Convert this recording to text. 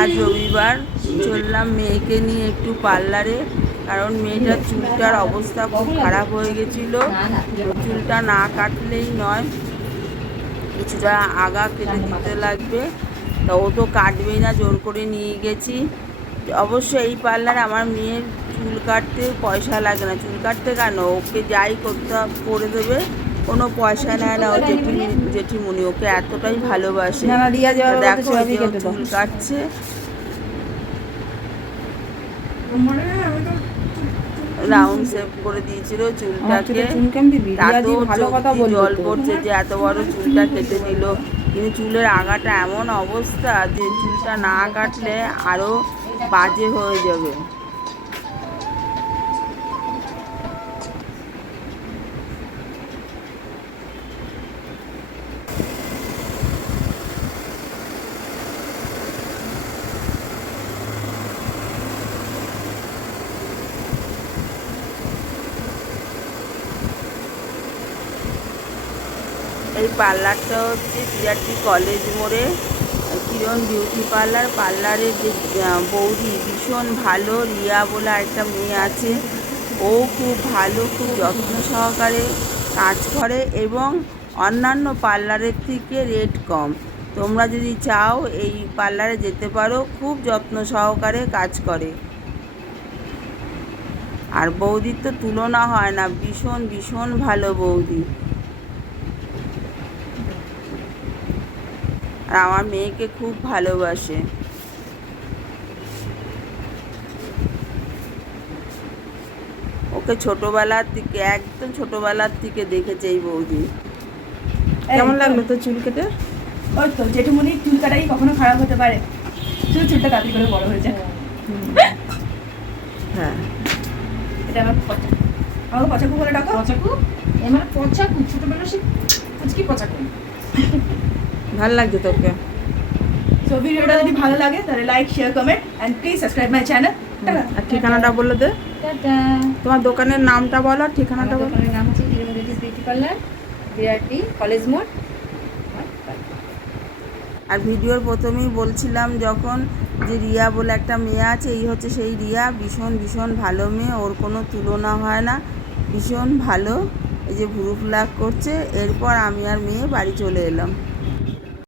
আজ রবিবার। চললাম মেয়েকে নিয়ে একটু পার্লারে, কারণ মেয়েটার চুলটার অবস্থা খুব খারাপ হয়ে গেছিল। চুলটা না কাটলেই নয়, কিছুটা আগা কেটে দিতে লাগবে। তা ও তো কাটবেই না, জোর করে নিয়ে গেছি। অবশ্য এই পার্লারে আমার মেয়ের চুল কাটতে পয়সা লাগে না। চুল কাটতে কেন? ওকে যাই করতে করে দেবে। কোনো পয়সা নেয় না ও জেঠিমুনি জেঠিমুনি ওকে এতটাই ভালোবাসে। না, না, রিয়া যাওয়ার তা বলতে দেখো। চুল কাটছে। রাউন্ড শেপ করে দিয়েছিল চুলটাকে। তাতেও জল পড়ছে যে এত বড় চুলটা কেটে দিল কিন্তু চুলের আগাটা এমন অবস্থা যে চুলটা না কাটলে আরও বাজে হয়ে যাবে। এই পার্লারটা হচ্ছে সিআরটি কলেজ মোড়ে। কিরণ বিউটি পার্লার পার্লারের যে বৌদি ভীষণ ভালো, রিয়া বলে একটা মেয়ে আছে। ও খুব ভালো, খুব যত্ন সহকারে কাজ করে এবং অন্যান্য পার্লারের থেকে রেট কম। তোমরা যদি চাও এই পার্লারে যেতে পারো, খুব যত্ন সহকারে কাজ করে। আর বৌদির তো তুলনা হয় না, ভীষণ ভীষণ ভালো বৌদি। আর আমার মেয়েকে খুব ভালোবাসে। ওকে ছোটবেলার থেকে একদম ছোটবেলার থেকে দেখেছে এই বৌদি। কেমন লাগল তোর চুল কেটে? ওই তো জেঠুমনির চুল কাটাই কখনো খারাপ হতে পারে। শুধু চুলটা কাটি করে বড় হয়ে যায় হ্যাঁ। এটা আমার পচা। আমাকে পচাকু বলে ডাকো। পচাকু এবার পচাকু ছোটবেলা সে কুচকি পচাকু ভালো লাগছে তোকে। সো ভিডিওটা যদি ভালো লাগে তাহলে like share comment and please subscribe my channel আর ঠিকানাটা বলে দে। তোমার দোকানের নামটা বলো আর ঠিকানাটা বলো। দোকানের নাম হচ্ছে হিরোমেডিস বিউটি পার্লার বিআরটি কলেজ মোড়। আর ভিডিওর প্রথমেই বলছিলাম যখন যে রিয়া বলে একটা মেয়ে আছে এই হচ্ছে সেই রিয়া। ভীষণ ভীষণ ভালো মেয়ে ওর কোনো তুলনা হয় না। ভীষণ ভালো এই যে ভুরু ফ্লাগ করছে। এরপর আমি আর মেয়ে বাড়ি চলে এলাম।